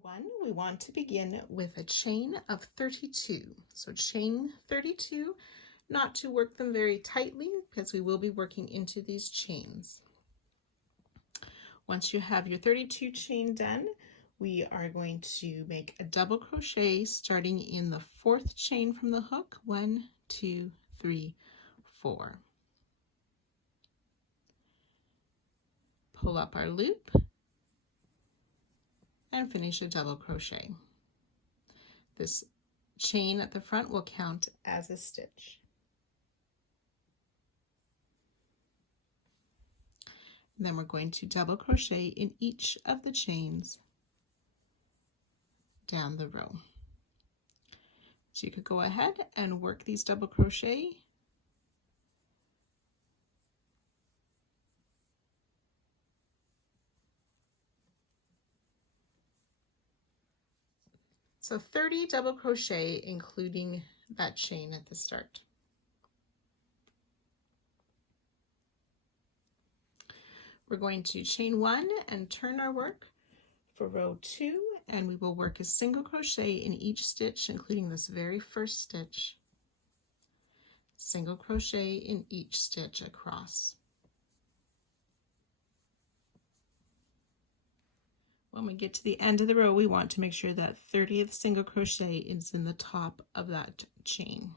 One, we want to begin with a chain of 32. So chain 32, not to work them very tightly because we will be working into these chains. Once you have your 32 chain done, we are going to make a double crochet starting in the 4th chain from the hook. 1, 2, 3, 4. Pull up our loop and finish a double crochet. This chain at the front will count as a stitch. And then we're going to double crochet in each of the chains down the row. So you could go ahead and work these double crochet So 30 double crochet, including that chain at the start. We're going to chain 1 and turn our work for row 2, and we will work a single crochet in each stitch, including this very first stitch. Single crochet in each stitch across. When we get to the end of the row, we want to make sure that 30th single crochet is in the top of that chain.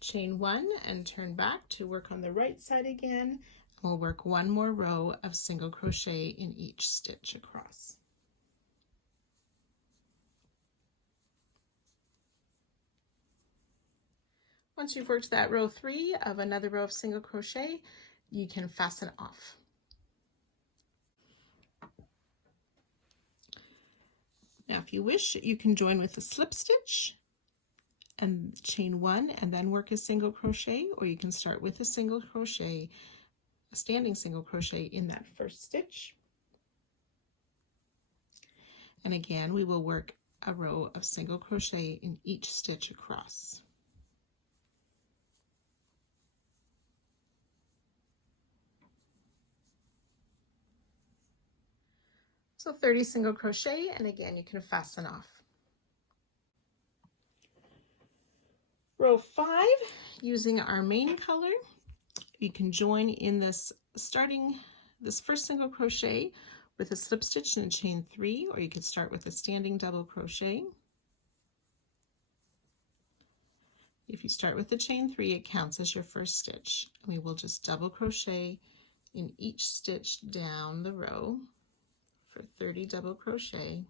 Chain 1 and turn back to work on the right side again. We'll work one more row of single crochet in each stitch across. Once you've worked that row 3 of another row of single crochet, you can fasten off. Now, if you wish, you can join with a slip stitch and chain 1 and then work a single crochet, or you can start with a single crochet, a standing single crochet in that first stitch. And again, we will work a row of single crochet in each stitch across. So 30 single crochet, and again, you can fasten off. Row 5, using our main color, you can join in this first single crochet with a slip stitch and a chain 3, or you could start with a standing double crochet. If you start with the chain 3, it counts as your first stitch. And we will just double crochet in each stitch down the row for 30 double crochet.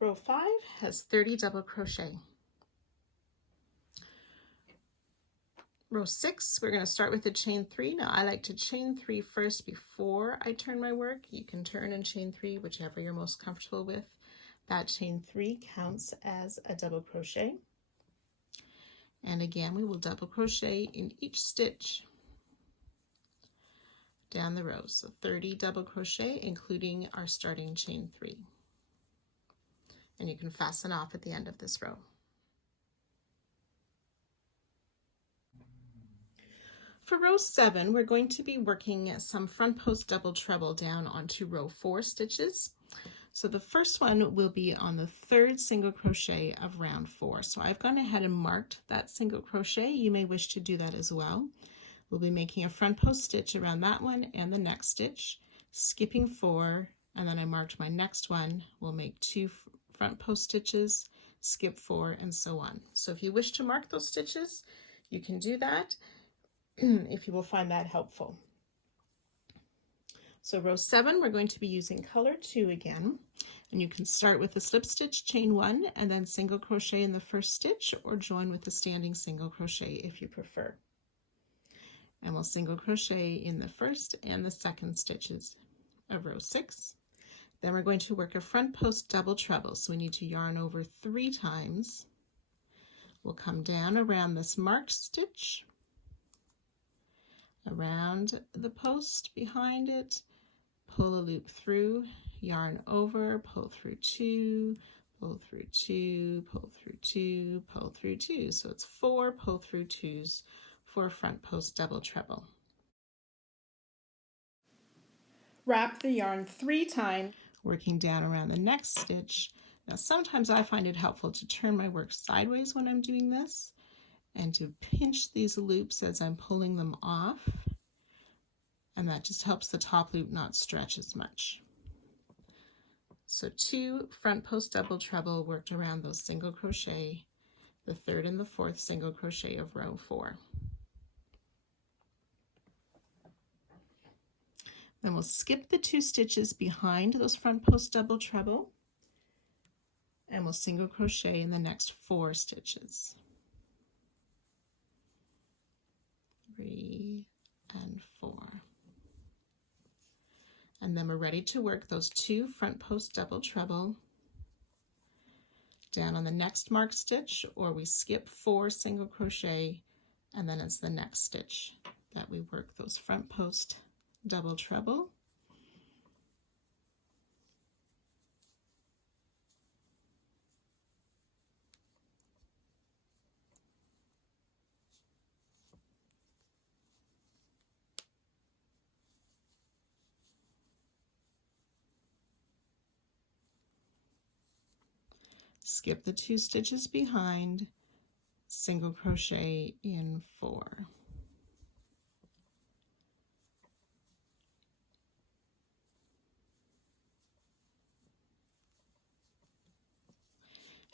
Row 5 has 30 double crochet. Row 6, we're going to start with the chain 3. Now I like to chain 3 first before I turn my work. You can turn and chain 3, whichever you're most comfortable with. That chain 3 counts as a double crochet. And again, we will double crochet in each stitch down the row. So 30 double crochet, including our starting chain 3. And you can fasten off at the end of this row. For row 7, we're going to be working some front post double treble down onto row 4 stitches. So the first one will be on the 3rd single crochet of round 4. So I've gone ahead and marked that single crochet. You may wish to do that as well. We'll be making a front post stitch around that one and the next stitch, skipping 4, and then I marked my next one. We'll make 2 front post stitches, skip 4, and so on. So if you wish to mark those stitches, you can do that if you will find that helpful. So row 7, we're going to be using color 2 again, and you can start with a slip stitch, chain 1, and then single crochet in the first stitch, or join with a standing single crochet if you prefer. And we'll single crochet in the first and the second stitches of row 6. Then we're going to work a front post double treble, so we need to yarn over 3 times. We'll come down around this marked stitch, around the post behind it, pull a loop through, yarn over, pull through 2, pull through 2, pull through 2, pull through 2. So it's 4 pull through 2s for a front post double treble. Wrap the yarn 3 times, working down around the next stitch. Now sometimes I find it helpful to turn my work sideways when I'm doing this and to pinch these loops as I'm pulling them off, and that just helps the top loop not stretch as much. So 2 front post double treble worked around those single crochet, the 3rd and the 4th single crochet of row 4. Then we'll skip the 2 stitches behind those front post double treble, and we'll single crochet in the next 4 stitches. 3 and 4. And then we're ready to work those 2 front post double treble down on the next marked stitch, or we skip 4 single crochet, and then it's the next stitch that we work those front post double treble. Skip the 2 stitches behind, single crochet in 4.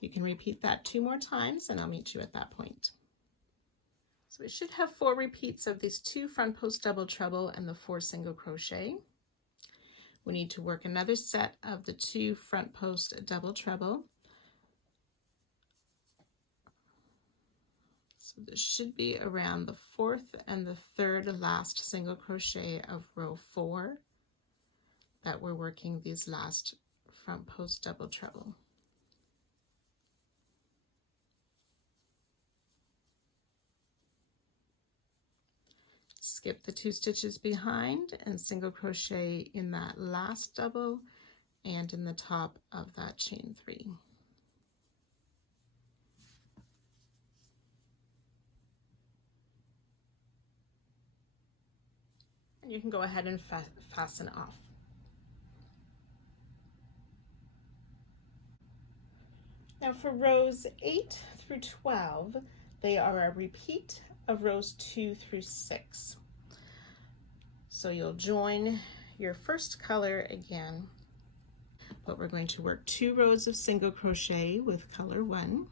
You can repeat that 2 more times and I'll meet you at that point. So we should have 4 repeats of these 2 front post double treble and the 4 single crochet. We need to work another set of the 2 front post double treble. So this should be around the 4th and the 3rd last single crochet of row 4 that we're working these last front post double treble. Skip the 2 stitches behind and single crochet in that last double and in the top of that chain 3. And you can go ahead and fasten off. Now for rows 8 through 12, they are a repeat of rows 2 through 6. So you'll join your first color again, but we're going to work 2 rows of single crochet with color 1,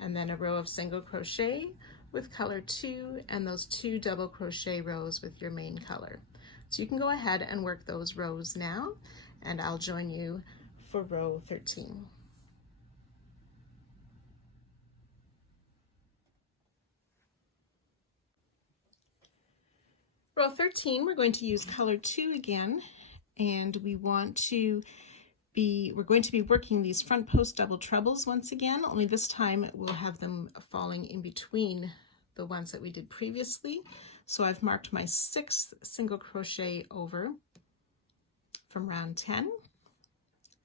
and then a row of single crochet with color 2, and those 2 double crochet rows with your main color. So you can go ahead and work those rows now, and I'll join you for row 13. Row 13, we're going to use color 2 again, and we're going to be working these front post double trebles once again, only this time we'll have them falling in between the ones that we did previously. So I've marked my 6th single crochet over from round 10,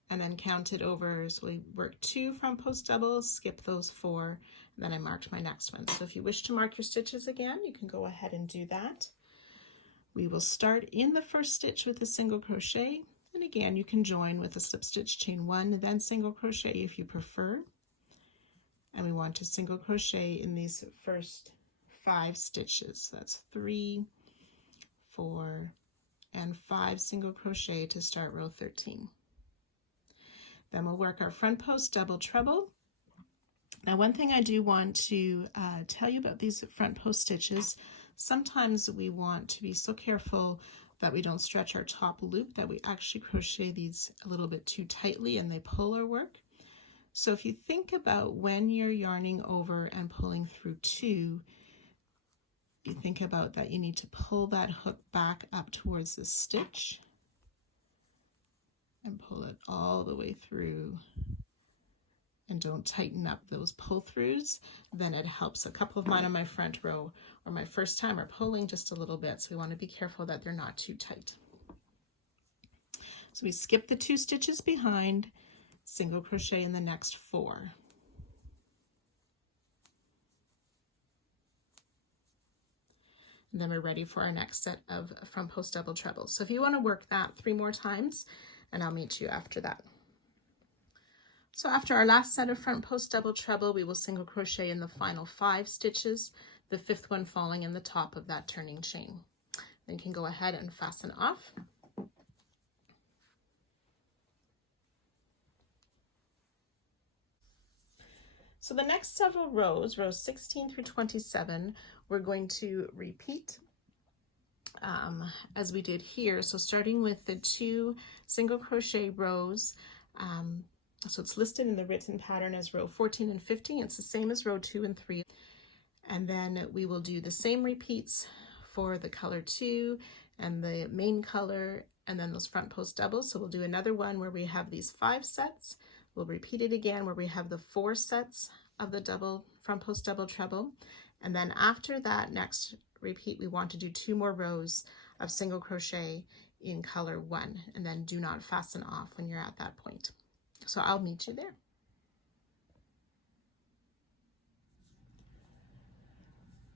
and then counted over. So we worked 2 front post doubles, skip those 4, and then I marked my next one. So if you wish to mark your stitches again, you can go ahead and do that. We will start in the first stitch with a single crochet, and again you can join with a slip stitch, chain 1, then single crochet if you prefer. And we want to single crochet in these first 5 stitches. That's 3, 4, and 5 single crochet to start row 13. Then we'll work our front post double treble. Now one thing I do want to tell you about these front post stitches, sometimes we want to be so careful that we don't stretch our top loop that we actually crochet these a little bit too tightly and they pull our work. So if you think about when you're yarning over and pulling through 2, you think about that you need to pull that hook back up towards the stitch and pull it all the way through and don't tighten up those pull throughs, then it helps. A couple of mine on my front row or my first time are pulling just a little bit, so we want to be careful that they're not too tight. So we skip the 2 stitches behind, single crochet in the next 4. And then we're ready for our next set of front post double trebles. So if you want to work that 3 more times, and I'll meet you after that. So after our last set of front post double treble, we will single crochet in the final 5 stitches, the 5th one falling in the top of that turning chain. Then you can go ahead and fasten off. So the next several rows, rows 16 through 27, we're going to repeat as we did here. So starting with the 2 single crochet rows, so it's listed in the written pattern as row 14 and 15. It's the same as row 2 and 3. And then we will do the same repeats for the color 2 and the main color, and then those front post doubles. So we'll do another one where we have these 5 sets. We'll repeat it again where we have the 4 sets of the double front post double treble. And then after that next repeat, we want to do 2 more rows of single crochet in color 1, and then do not fasten off when you're at that point. So I'll meet you there.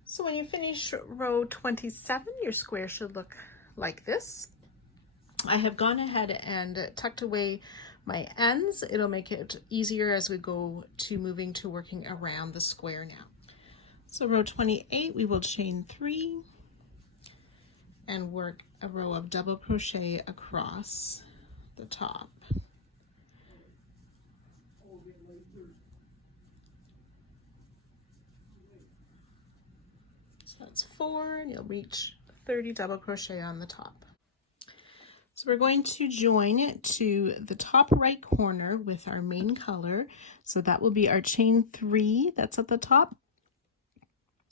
So when you finish row 27, your square should look like this. I have gone ahead and tucked away my ends. It'll make it easier as we go to moving to working around the square now. So row 28, we will chain 3 and work a row of double crochet across the top. So that's 4, and you'll reach 30 double crochet on the top. So we're going to join it to the top right corner with our main color. So that will be our chain 3 that's at the top.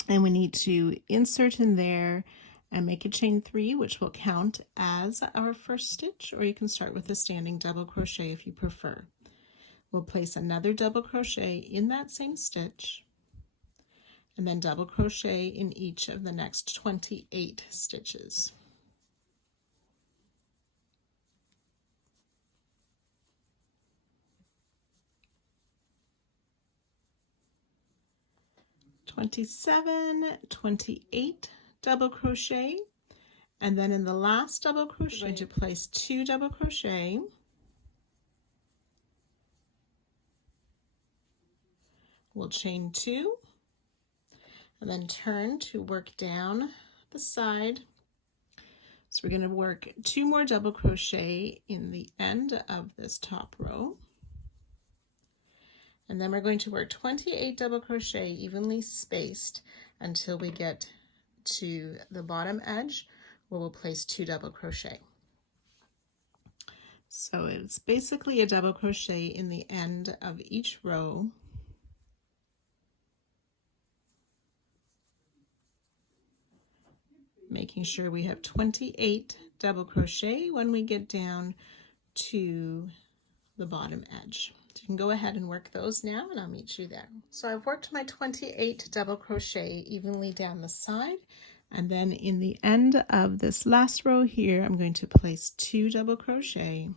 And we need to insert in there and make a chain 3, which will count as our first stitch, or you can start with a standing double crochet if you prefer. We'll place another double crochet in that same stitch, and then double crochet in each of the next 28 stitches. (27), 28 double crochet, and then in the last double crochet, we're going to place 2 double crochet, we'll chain 2, and then turn to work down the side. So we're going to work 2 more double crochet in the end of this top row. And then we're going to work 28 double crochet evenly spaced until we get to the bottom edge, where we'll place 2 double crochet. So it's basically a double crochet in the end of each row. Making sure we have 28 double crochet when we get down to the bottom edge. So you can go ahead and work those now, and I'll meet you there. So I've worked my 28 double crochet evenly down the side, and then in the end of this last row here, I'm going to place 2 double crochet,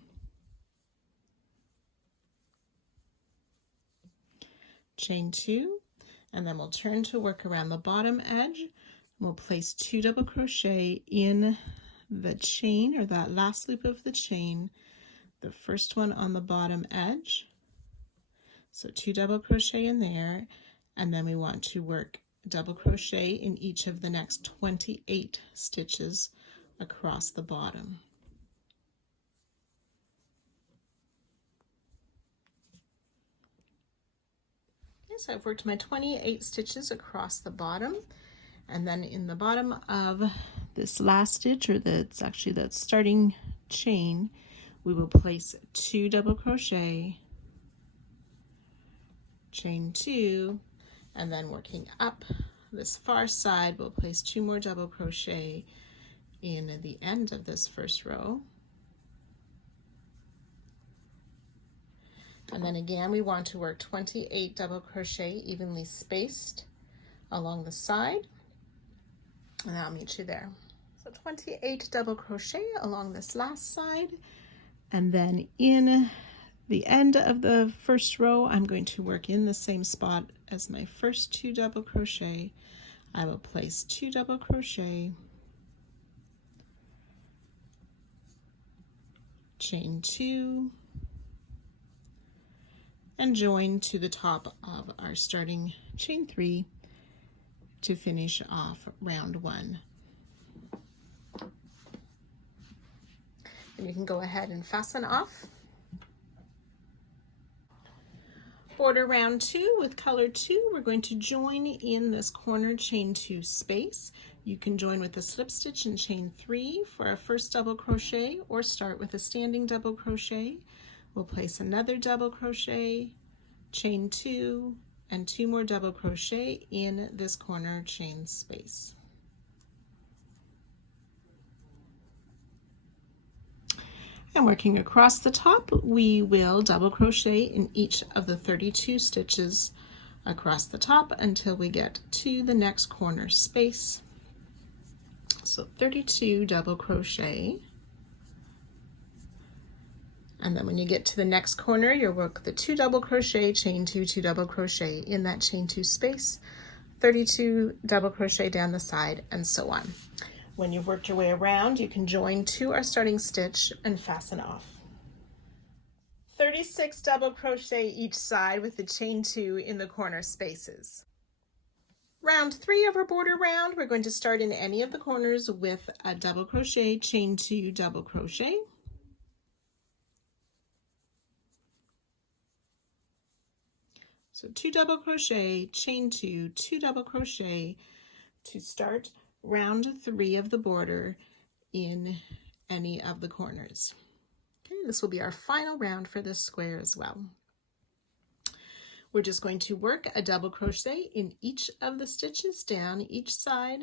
chain 2, and then we'll turn to work around the bottom edge. We'll place 2 double crochet in the chain, or that last loop of the chain, the first one on the bottom edge. So 2 double crochet in there, and then we want to work double crochet in each of the next 28 stitches across the bottom. Okay, so I've worked my 28 stitches across the bottom, and then in the bottom of this last stitch, or that's actually that starting chain, we will place 2 double crochet, chain 2, and then working up this far side, we'll place 2 more double crochet in the end of this first row. And then again, we want to work 28 double crochet evenly spaced along the side, and I'll meet you there. So 28 double crochet along this last side, and then in the end of the first row, I'm going to work in the same spot as my first 2 double crochet. I will place 2 double crochet, chain 2, and join to the top of our starting chain 3 to finish off round 1. And you can go ahead and fasten off. Border round 2 with color 2, we're going to join in this corner chain 2 space. You can join with a slip stitch and chain 3 for our first double crochet, or start with a standing double crochet. We'll place another double crochet, chain 2, and 2 more double crochet in this corner chain space. And working across the top, we will double crochet in each of the 32 stitches across the top until we get to the next corner space. So 32 double crochet. And then when you get to the next corner, you'll work the 2 double crochet, chain 2, 2 double crochet in that chain 2 space, 32 double crochet down the side, and so on. When you've worked your way around, you can join to our starting stitch and fasten off. 36 double crochet each side with the chain 2 in the corner spaces. Round 3 of our border round, we're going to start in any of the corners with a double crochet, chain 2, double crochet. So 2 double crochet, chain 2, 2 double crochet to start round 3 of the border in any of the corners. Okay, this will be our final round for this square as well. We're just going to work a double crochet in each of the stitches down each side.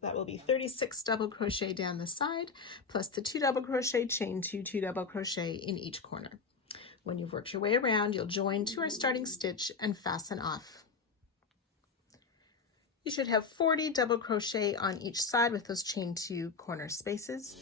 That will be 36 double crochet down the side, plus the 2 double crochet, chain 2, 2 double crochet in each corner. When you've worked your way around, you'll join to our starting stitch and fasten off. You should have 40 double crochet on each side with those chain 2 corner spaces.